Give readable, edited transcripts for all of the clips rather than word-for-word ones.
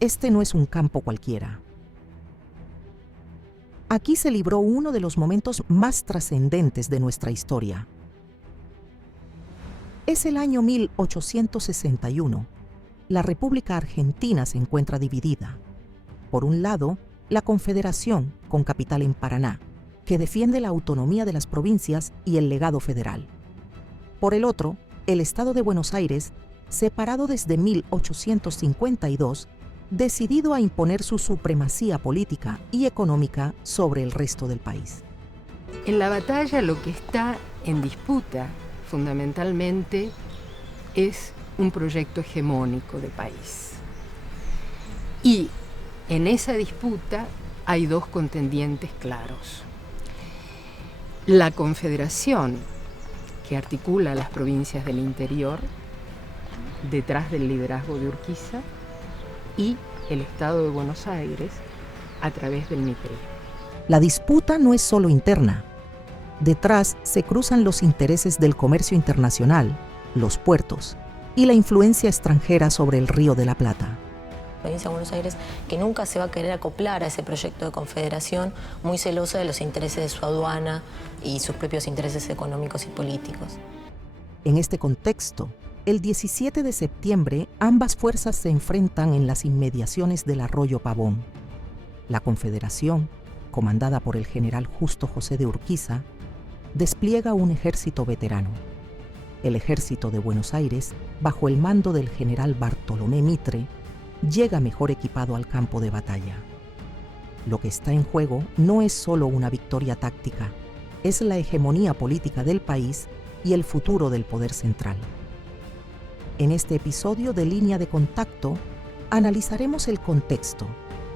este no es un campo cualquiera. Aquí se libró uno de los momentos más trascendentes de nuestra historia. Es el año 1861. La República Argentina se encuentra dividida. Por un lado, la Confederación, con capital en Paraná, que defiende la autonomía de las provincias y el legado federal. Por el otro, el Estado de Buenos Aires, separado desde 1852, decidido a imponer su supremacía política y económica sobre el resto del país. En la batalla lo que está en disputa fundamentalmente es un proyecto hegemónico de país. Y en esa disputa hay dos contendientes claros. La Confederación, que articula las provincias del interior, detrás del liderazgo de Urquiza, y el Estado de Buenos Aires, a través del Mitre. La disputa no es solo interna. Detrás se cruzan los intereses del comercio internacional, los puertos y la influencia extranjera sobre el Río de la Plata. La provincia de Buenos Aires, que nunca se va a querer acoplar a ese proyecto de confederación, muy celosa de los intereses de su aduana y sus propios intereses económicos y políticos. En este contexto, el 17 de septiembre, ambas fuerzas se enfrentan en las inmediaciones del arroyo Pavón. La Confederación, comandada por el general Justo José de Urquiza, despliega un ejército veterano. El ejército de Buenos Aires, bajo el mando del general Bartolomé Mitre, llega mejor equipado al campo de batalla. Lo que está en juego no es solo una victoria táctica, es la hegemonía política del país y el futuro del poder central. En este episodio de Línea de Contacto, analizaremos el contexto,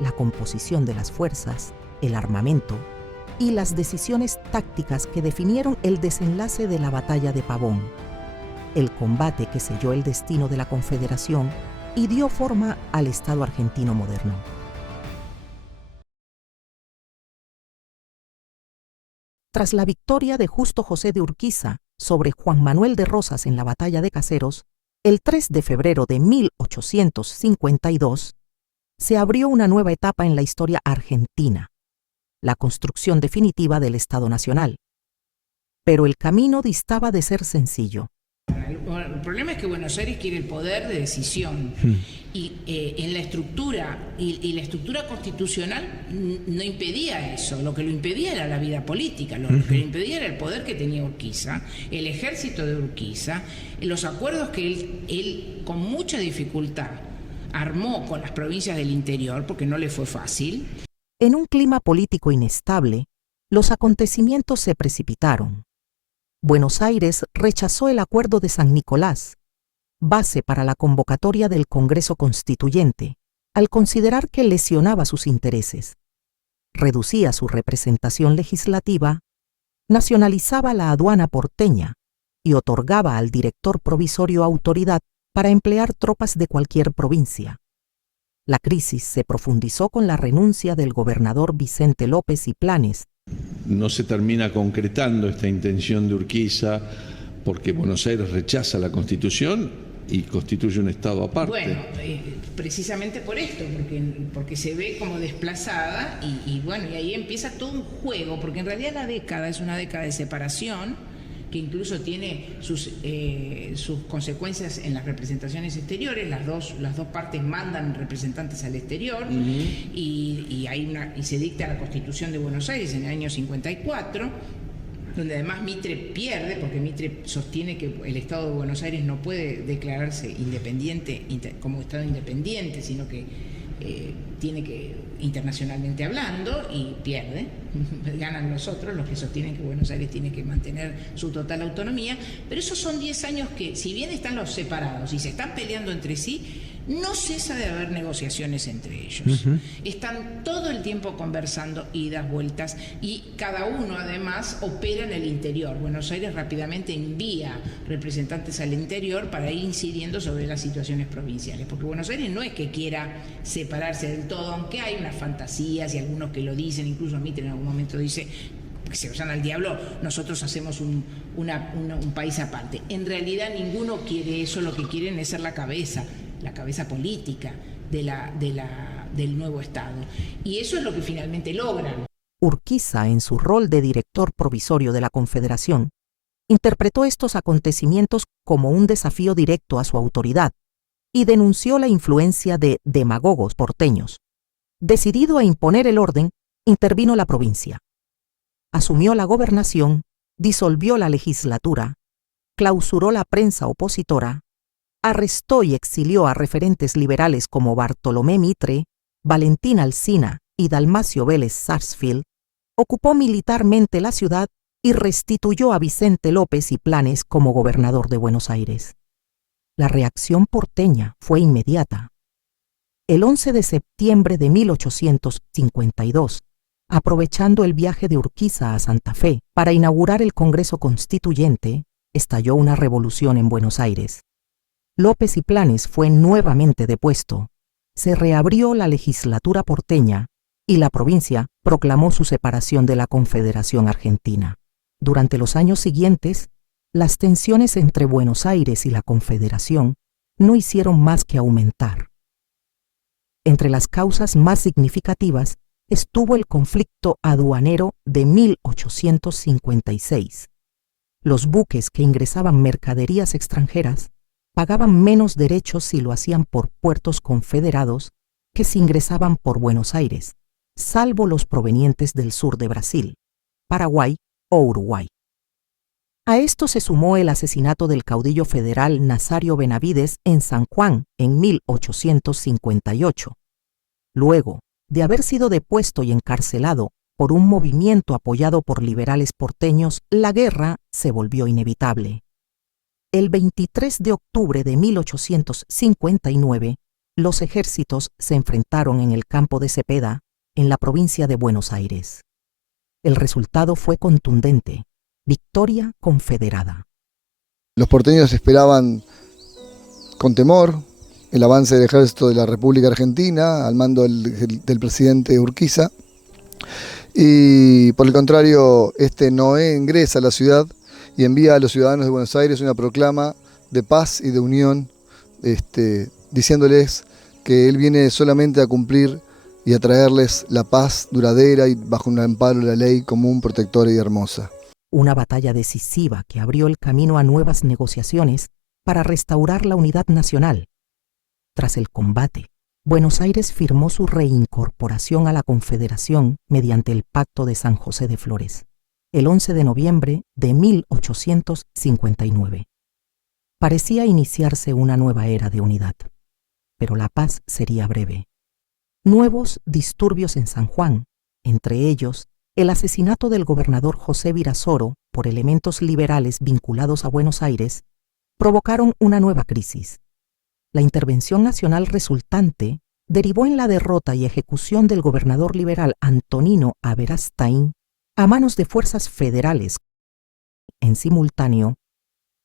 la composición de las fuerzas, el armamento y las decisiones tácticas que definieron el desenlace de la batalla de Pavón, el combate que selló el destino de la Confederación y dio forma al Estado argentino moderno. Tras la victoria de Justo José de Urquiza sobre Juan Manuel de Rosas en la batalla de Caseros, el 3 de febrero de 1852, se abrió una nueva etapa en la historia argentina, la construcción definitiva del Estado Nacional. Pero el camino distaba de ser sencillo. El problema es que Buenos Aires quiere el poder de decisión y en la estructura y la estructura constitucional no impedía eso. Lo que lo impedía era la vida política, lo que lo impedía era el poder que tenía Urquiza, el ejército de Urquiza, los acuerdos que él con mucha dificultad armó con las provincias del interior, porque no le fue fácil. En un clima político inestable, los acontecimientos se precipitaron. Buenos Aires rechazó el Acuerdo de San Nicolás, base para la convocatoria del Congreso Constituyente, al considerar que lesionaba sus intereses. Reducía su representación legislativa, nacionalizaba la aduana porteña y otorgaba al director provisorio autoridad para emplear tropas de cualquier provincia. La crisis se profundizó con la renuncia del gobernador Vicente López y Planes. No se termina concretando esta intención de Urquiza porque Buenos Aires rechaza la Constitución y constituye un Estado aparte. Bueno, precisamente por esto, porque se ve como desplazada y ahí empieza todo un juego, porque en realidad la década es una década de separación que incluso tiene sus consecuencias en las representaciones exteriores. Las dos partes mandan representantes al exterior y se dicta la Constitución de Buenos Aires en el año 54, donde además Mitre pierde, porque Mitre sostiene que el Estado de Buenos Aires no puede declararse independiente como Estado independiente, sino que tiene que, internacionalmente hablando, y pierde. Ganan los otros, los que sostienen que Buenos Aires tiene que mantener su total autonomía. Pero esos son 10 años que, si bien están los separados y se están peleando entre sí, no cesa de haber negociaciones entre ellos. Están todo el tiempo conversando, idas, vueltas, y cada uno además opera en el interior. Buenos Aires rápidamente envía representantes al interior para ir incidiendo sobre las situaciones provinciales, porque Buenos Aires no es que quiera separarse del todo, aunque hay unas fantasías y algunos que lo dicen, incluso Mitre en algún momento dice que se vayan al diablo, nosotros hacemos un país aparte. En realidad ninguno quiere eso, lo que quieren es ser la cabeza política del nuevo Estado. Y eso es lo que finalmente logran. Urquiza, en su rol de director provisorio de la Confederación, interpretó estos acontecimientos como un desafío directo a su autoridad y denunció la influencia de demagogos porteños. Decidido a imponer el orden, intervino la provincia. Asumió la gobernación, disolvió la legislatura, clausuró la prensa opositora, arrestó y exilió a referentes liberales como Bartolomé Mitre, Valentín Alsina y Dalmacio Vélez Sarsfield, ocupó militarmente la ciudad y restituyó a Vicente López y Planes como gobernador de Buenos Aires. La reacción porteña fue inmediata. El 11 de septiembre de 1852, aprovechando el viaje de Urquiza a Santa Fe para inaugurar el Congreso Constituyente, estalló una revolución en Buenos Aires. López y Planes fue nuevamente depuesto. Se reabrió la legislatura porteña y la provincia proclamó su separación de la Confederación Argentina. Durante los años siguientes, las tensiones entre Buenos Aires y la Confederación no hicieron más que aumentar. Entre las causas más significativas estuvo el conflicto aduanero de 1856. Los buques que ingresaban mercaderías extranjeras pagaban menos derechos si lo hacían por puertos confederados que si ingresaban por Buenos Aires, salvo los provenientes del sur de Brasil, Paraguay o Uruguay. A esto se sumó el asesinato del caudillo federal Nazario Benavides en San Juan en 1858. Luego de haber sido depuesto y encarcelado por un movimiento apoyado por liberales porteños, la guerra se volvió inevitable. El 23 de octubre de 1859, los ejércitos se enfrentaron en el campo de Cepeda, en la provincia de Buenos Aires. El resultado fue contundente: victoria confederada. Los porteños esperaban con temor el avance del ejército de la República Argentina al mando del presidente Urquiza, y por el contrario, no ingresa a la ciudad y envía a los ciudadanos de Buenos Aires una proclama de paz y de unión, diciéndoles que él viene solamente a cumplir y a traerles la paz duradera y bajo un amparo de la ley común, protectora y hermosa. Una batalla decisiva que abrió el camino a nuevas negociaciones para restaurar la unidad nacional. Tras el combate, Buenos Aires firmó su reincorporación a la Confederación mediante el Pacto de San José de Flores, el 11 de noviembre de 1859. Parecía iniciarse una nueva era de unidad, pero la paz sería breve. Nuevos disturbios en San Juan, entre ellos el asesinato del gobernador José Virasoro por elementos liberales vinculados a Buenos Aires, provocaron una nueva crisis. La intervención nacional resultante derivó en la derrota y ejecución del gobernador liberal Antonino Aberastain a manos de fuerzas federales. En simultáneo,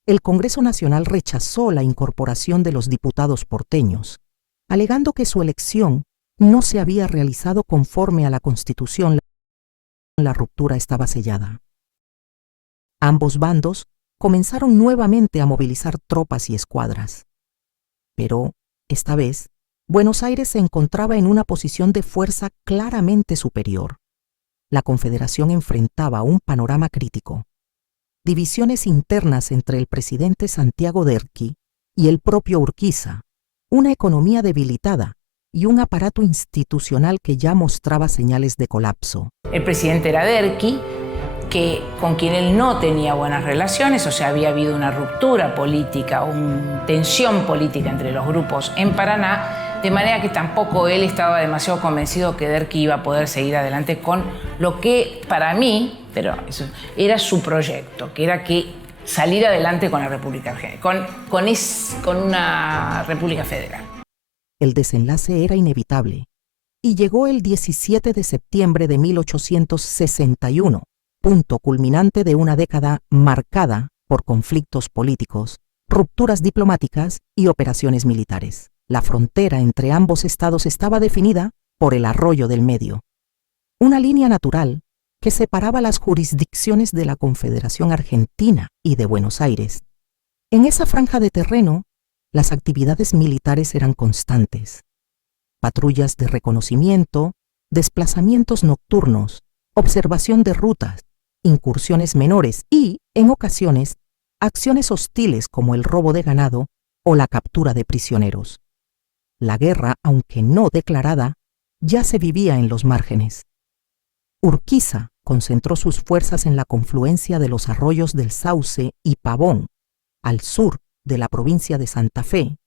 el Congreso Nacional rechazó la incorporación de los diputados porteños, alegando que su elección no se había realizado conforme a la Constitución. La ruptura estaba sellada. Ambos bandos comenzaron nuevamente a movilizar tropas y escuadras. Pero, esta vez, Buenos Aires se encontraba en una posición de fuerza claramente superior. La Confederación enfrentaba un panorama crítico: divisiones internas entre el presidente Santiago Derqui y el propio Urquiza, una economía debilitada y un aparato institucional que ya mostraba señales de colapso. El presidente era Derqui, con quien él no tenía buenas relaciones, o sea, había habido una ruptura política, una tensión política entre los grupos en Paraná, de manera que tampoco él estaba demasiado convencido que Derqui iba a poder seguir adelante con lo que para mí, pero eso era su proyecto, que era que salir adelante con la República Argentina, con una República Federal. El desenlace era inevitable y llegó el 17 de septiembre de 1861, punto culminante de una década marcada por conflictos políticos, rupturas diplomáticas y operaciones militares. La frontera entre ambos estados estaba definida por el Arroyo del Medio, una línea natural que separaba las jurisdicciones de la Confederación Argentina y de Buenos Aires. En esa franja de terreno, las actividades militares eran constantes. patrullas de reconocimiento, desplazamientos nocturnos, observación de rutas, incursiones menores y, en ocasiones, acciones hostiles como el robo de ganado o la captura de prisioneros. La guerra, aunque no declarada, ya se vivía en los márgenes. Urquiza concentró sus fuerzas en la confluencia de los arroyos del Sauce y Pavón, al sur de la provincia de Santa Fe,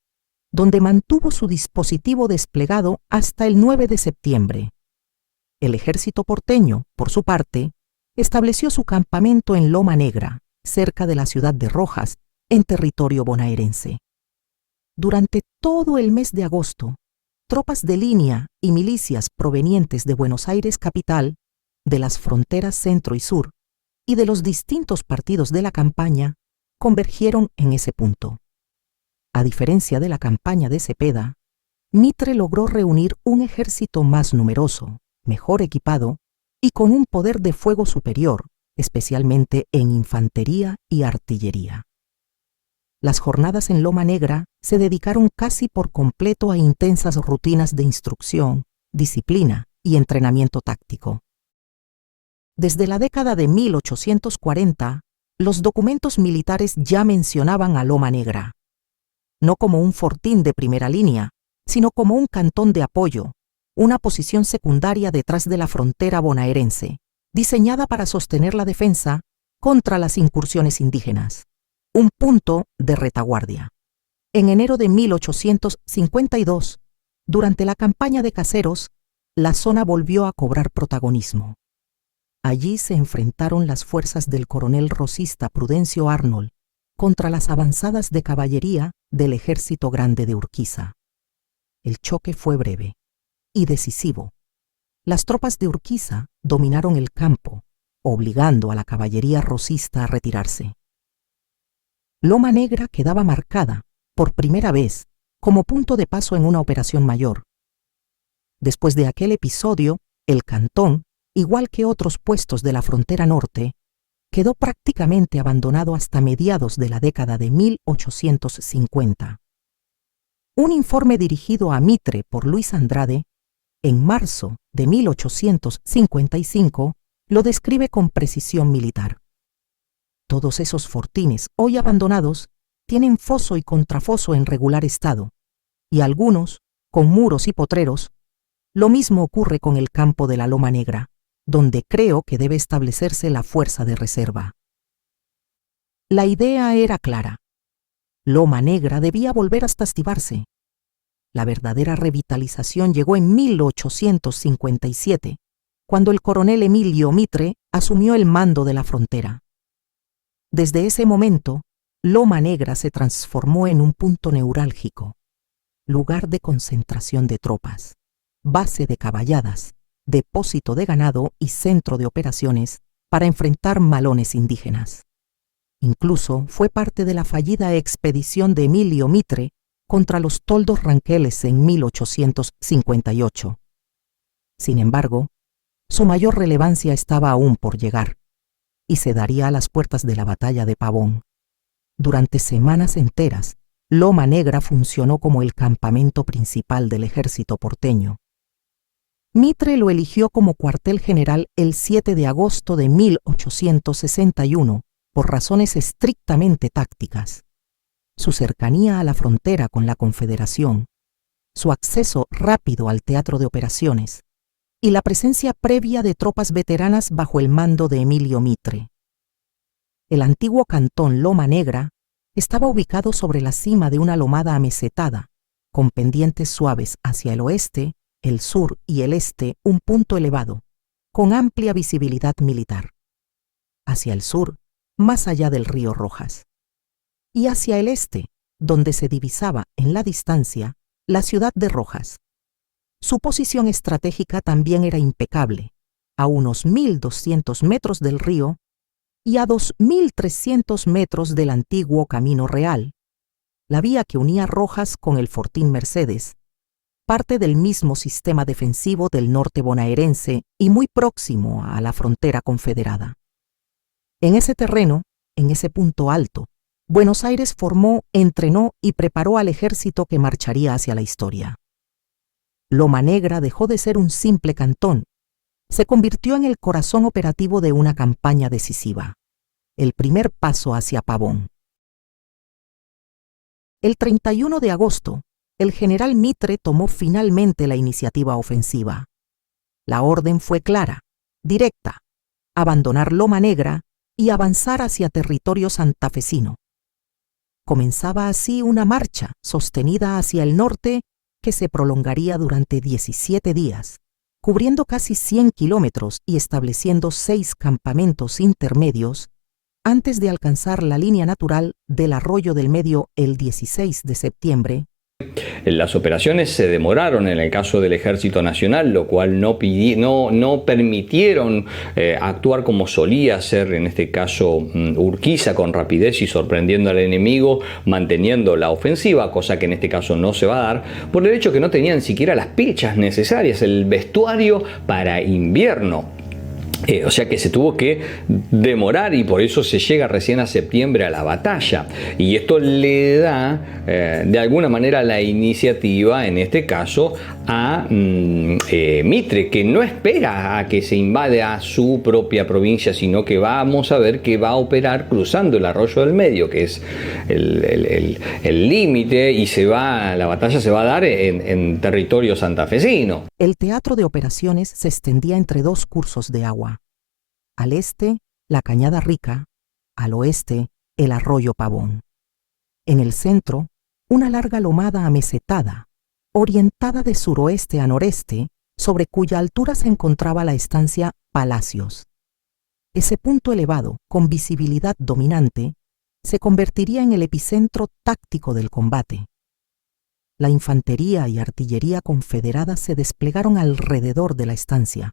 donde mantuvo su dispositivo desplegado hasta el 9 de septiembre. El ejército porteño, por su parte, estableció su campamento en Loma Negra, cerca de la ciudad de Rojas, en territorio bonaerense. Durante todo el mes de agosto, tropas de línea y milicias provenientes de Buenos Aires capital, de las fronteras centro y sur, y de los distintos partidos de la campaña, convergieron en ese punto. A diferencia de la campaña de Cepeda, Mitre logró reunir un ejército más numeroso, mejor equipado y con un poder de fuego superior, especialmente en infantería y artillería. Las jornadas en Loma Negra se dedicaron casi por completo a intensas rutinas de instrucción, disciplina y entrenamiento táctico. Desde la década de 1840, los documentos militares ya mencionaban a Loma Negra, no como un fortín de primera línea, sino como un cantón de apoyo, una posición secundaria detrás de la frontera bonaerense, diseñada para sostener la defensa contra las incursiones indígenas, un punto de retaguardia. En enero de 1852, durante la campaña de Caseros, la zona volvió a cobrar protagonismo. Allí se enfrentaron las fuerzas del coronel rosista Prudencio Arnold contra las avanzadas de caballería del Ejército Grande de Urquiza. El choque fue breve y decisivo. Las tropas de Urquiza dominaron el campo, obligando a la caballería rosista a retirarse. Loma Negra quedaba marcada, por primera vez, como punto de paso en una operación mayor. Después de aquel episodio, el cantón, igual que otros puestos de la frontera norte, quedó prácticamente abandonado hasta mediados de la década de 1850. Un informe dirigido a Mitre por Luis Andrade, en marzo de 1855, lo describe con precisión militar. Todos esos fortines, hoy abandonados, tienen foso y contrafoso en regular estado, y algunos, con muros y potreros. Lo mismo ocurre con el campo de la Loma Negra, donde creo que debe establecerse la fuerza de reserva. La idea era clara. Loma Negra debía volver a activarse. La verdadera revitalización llegó en 1857, cuando el coronel Emilio Mitre asumió el mando de la frontera. Desde ese momento, Loma Negra se transformó en un punto neurálgico, lugar de concentración de tropas, base de caballadas, depósito de ganado y centro de operaciones para enfrentar malones indígenas. Incluso fue parte de la fallida expedición de Emilio Mitre contra los toldos ranqueles en 1858. Sin embargo, su mayor relevancia estaba aún por llegar, y se daría a las puertas de la batalla de Pavón. Durante semanas enteras, Loma Negra funcionó como el campamento principal del ejército porteño. Mitre lo eligió como cuartel general el 7 de agosto de 1861 por razones estrictamente tácticas. Su cercanía a la frontera con la Confederación, su acceso rápido al teatro de operaciones y la presencia previa de tropas veteranas bajo el mando de Emilio Mitre. El antiguo cantón Loma Negra estaba ubicado sobre la cima de una lomada amesetada, con pendientes suaves hacia el oeste, el sur y el este, un punto elevado, con amplia visibilidad militar. Hacia el sur, más allá del río Rojas. Y hacia el este, donde se divisaba en la distancia la ciudad de Rojas. Su posición estratégica también era impecable, a unos 1.200 metros del río y a 2.300 metros del antiguo Camino Real, la vía que unía Rojas con el Fortín Mercedes, parte del mismo sistema defensivo del norte bonaerense y muy próximo a la frontera confederada. En ese terreno, en ese punto alto, Buenos Aires formó, entrenó y preparó al ejército que marcharía hacia la historia. Loma Negra dejó de ser un simple cantón. Se convirtió en el corazón operativo de una campaña decisiva, el primer paso hacia Pavón. El 31 de agosto, el general Mitre tomó finalmente la iniciativa ofensiva. La orden fue clara, directa: abandonar Loma Negra y avanzar hacia territorio santafesino. Comenzaba así una marcha sostenida hacia el norte que se prolongaría durante 17 días, cubriendo casi 100 kilómetros y estableciendo 6 campamentos intermedios antes de alcanzar la línea natural del Arroyo del Medio el 16 de septiembre. Las operaciones se demoraron en el caso del Ejército Nacional, lo cual no permitieron actuar como solía hacer en este caso Urquiza, con rapidez y sorprendiendo al enemigo, manteniendo la ofensiva, cosa que en este caso no se va a dar, por el hecho que no tenían siquiera las pilchas necesarias, el vestuario para invierno. O sea que se tuvo que demorar y por eso se llega recién a septiembre a la batalla. Y esto le da de alguna manera la iniciativa, en este caso, a Mitre, que no espera a que se invada su propia provincia, sino que vamos a ver que va a operar cruzando el Arroyo del Medio, que es el límite, y la batalla se va a dar en territorio santafesino. El teatro de operaciones se extendía entre 2 cursos de agua. Al este, la Cañada Rica; al oeste, el Arroyo Pavón. En el centro, una larga lomada amesetada, orientada de suroeste a noreste, sobre cuya altura se encontraba la estancia Palacios. Ese punto elevado, con visibilidad dominante, se convertiría en el epicentro táctico del combate. La infantería y artillería confederadas se desplegaron alrededor de la estancia,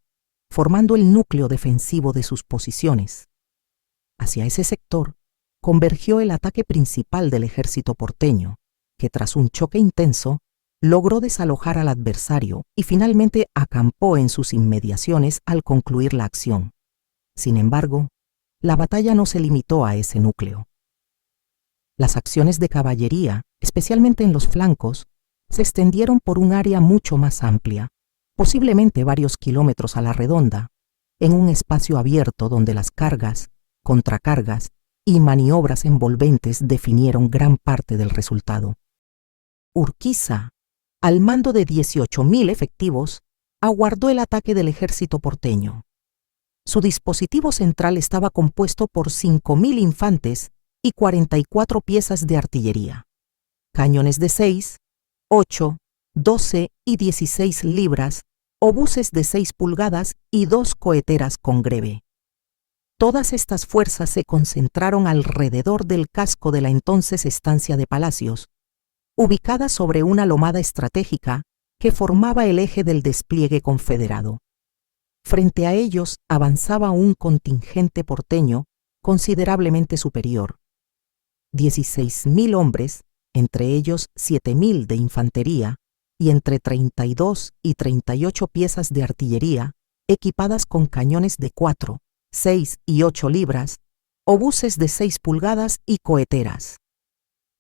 formando el núcleo defensivo de sus posiciones. Hacia ese sector convergió el ataque principal del ejército porteño, que tras un choque intenso logró desalojar al adversario y finalmente acampó en sus inmediaciones al concluir la acción. Sin embargo, la batalla no se limitó a ese núcleo. Las acciones de caballería, especialmente en los flancos, se extendieron por un área mucho más amplia, posiblemente varios kilómetros a la redonda, en un espacio abierto donde las cargas, contracargas y maniobras envolventes definieron gran parte del resultado. Urquiza, al mando de 18.000 efectivos, aguardó el ataque del ejército porteño. Su dispositivo central estaba compuesto por 5.000 infantes y 44 piezas de artillería, cañones de 6, 8, 12 y 16 libras, obuses de 6 pulgadas y 2 coheteras con greve. Todas estas fuerzas se concentraron alrededor del casco de la entonces estancia de Palacios, ubicada sobre una lomada estratégica que formaba el eje del despliegue confederado. Frente a ellos avanzaba un contingente porteño considerablemente superior. 16.000 hombres, entre ellos 7.000 de infantería, y entre 32 y 38 piezas de artillería, equipadas con cañones de 4, 6 y 8 libras, obuses de 6 pulgadas y coheteras.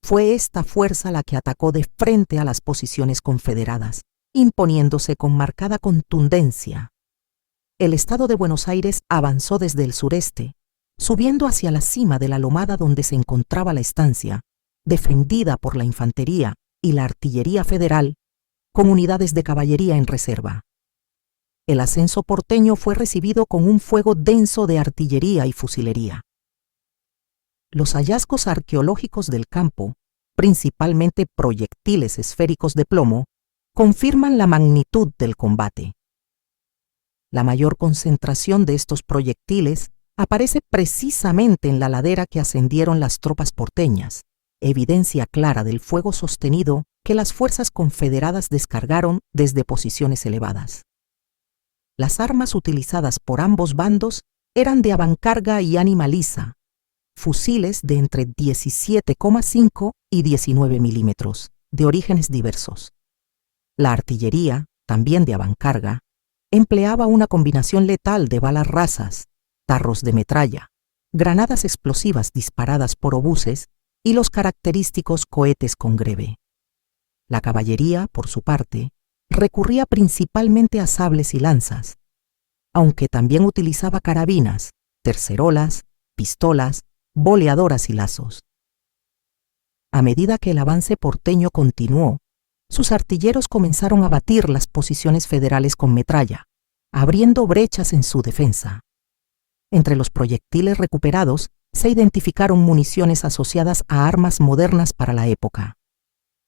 Fue esta fuerza la que atacó de frente a las posiciones confederadas, imponiéndose con marcada contundencia. El estado de Buenos Aires avanzó desde el sureste, subiendo hacia la cima de la lomada donde se encontraba la estancia, defendida por la infantería y la artillería federal, con unidades de caballería en reserva. El ascenso porteño fue recibido con un fuego denso de artillería y fusilería. Los hallazgos arqueológicos del campo, principalmente proyectiles esféricos de plomo, confirman la magnitud del combate. La mayor concentración de estos proyectiles aparece precisamente en la ladera que ascendieron las tropas porteñas, evidencia clara del fuego sostenido que las fuerzas confederadas descargaron desde posiciones elevadas. Las armas utilizadas por ambos bandos eran de avancarga y ánima lisa, fusiles de entre 17,5 y 19 milímetros, de orígenes diversos. La artillería, también de avancarga, empleaba una combinación letal de balas rasas, tarros de metralla, granadas explosivas disparadas por obuses y los característicos cohetes con greve. La caballería, por su parte, recurría principalmente a sables y lanzas, aunque también utilizaba carabinas, tercerolas, pistolas, boleadoras y lazos. A medida que el avance porteño continuó, sus artilleros comenzaron a batir las posiciones federales con metralla, abriendo brechas en su defensa. Entre los proyectiles recuperados se identificaron municiones asociadas a armas modernas para la época.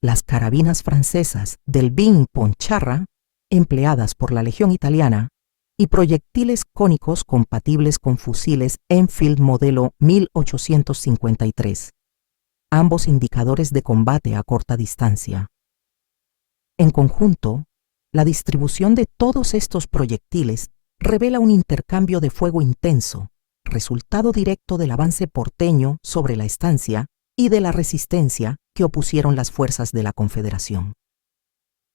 Las carabinas francesas del Bing Poncharra, empleadas por la Legión Italiana, y proyectiles cónicos compatibles con fusiles Enfield modelo 1853, ambos indicadores de combate a corta distancia. En conjunto, la distribución de todos estos proyectiles revela un intercambio de fuego intenso, resultado directo del avance porteño sobre la estancia y de la resistencia que opusieron las fuerzas de la Confederación.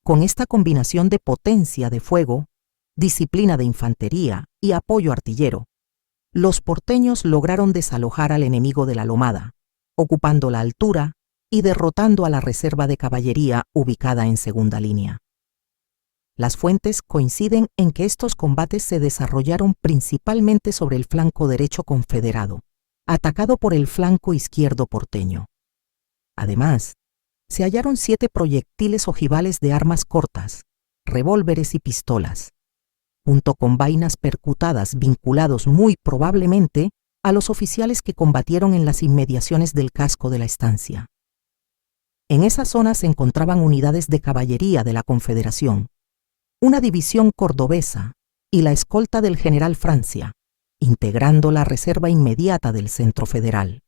Con esta combinación de potencia de fuego, disciplina de infantería y apoyo artillero, los porteños lograron desalojar al enemigo de la Lomada, ocupando la altura y derrotando a la reserva de caballería ubicada en segunda línea. Las fuentes coinciden en que estos combates se desarrollaron principalmente sobre el flanco derecho confederado, atacado por el flanco izquierdo porteño. Además, se hallaron 7 proyectiles ojivales de armas cortas, revólveres y pistolas, junto con vainas percutadas vinculados muy probablemente a los oficiales que combatieron en las inmediaciones del casco de la estancia. En esa zona se encontraban unidades de caballería de la Confederación, una división cordobesa y la escolta del general Francia, integrando la reserva inmediata del Centro Federal.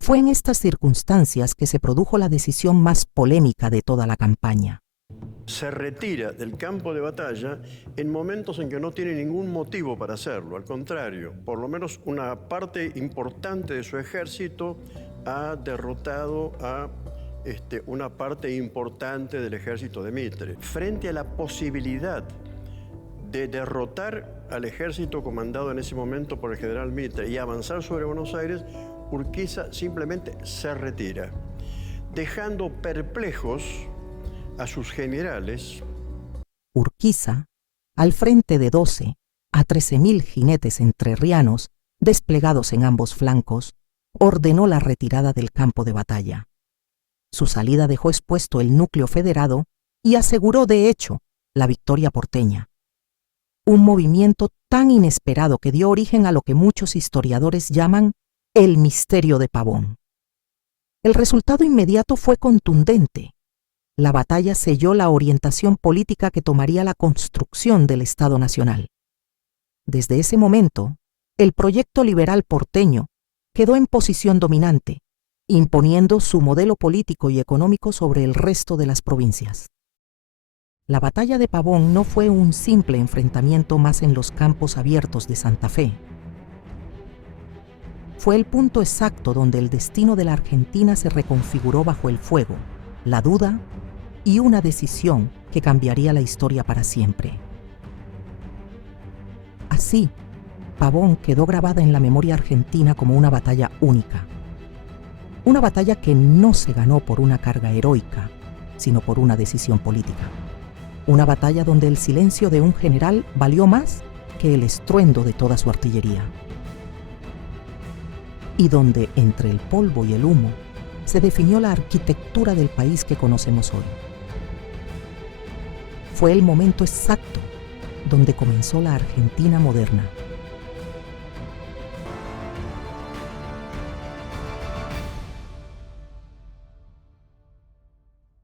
Fue en estas circunstancias que se produjo la decisión más polémica de toda la campaña. Se retira del campo de batalla en momentos en que no tiene ningún motivo para hacerlo. Al contrario, por lo menos una parte importante de su ejército ha derrotado a una parte importante del ejército de Mitre. Frente a la posibilidad de derrotar al ejército comandado en ese momento por el general Mitre y avanzar sobre Buenos Aires, Urquiza simplemente se retira, dejando perplejos a sus generales. Urquiza, al frente de 12 a 13.000 jinetes entrerrianos desplegados en ambos flancos, ordenó la retirada del campo de batalla. Su salida dejó expuesto el núcleo federado y aseguró, de hecho, la victoria porteña. Un movimiento tan inesperado que dio origen a lo que muchos historiadores llaman el misterio de Pavón. El resultado inmediato fue contundente. La batalla selló la orientación política que tomaría la construcción del Estado Nacional. Desde ese momento, el proyecto liberal porteño quedó en posición dominante, imponiendo su modelo político y económico sobre el resto de las provincias. La batalla de Pavón no fue un simple enfrentamiento más en los campos abiertos de Santa Fe. Fue el punto exacto donde el destino de la Argentina se reconfiguró bajo el fuego, la duda y una decisión que cambiaría la historia para siempre. Así, Pavón quedó grabada en la memoria argentina como una batalla única. Una batalla que no se ganó por una carga heroica, sino por una decisión política. Una batalla donde el silencio de un general valió más que el estruendo de toda su artillería. Y donde, entre el polvo y el humo, se definió la arquitectura del país que conocemos hoy. Fue el momento exacto donde comenzó la Argentina moderna.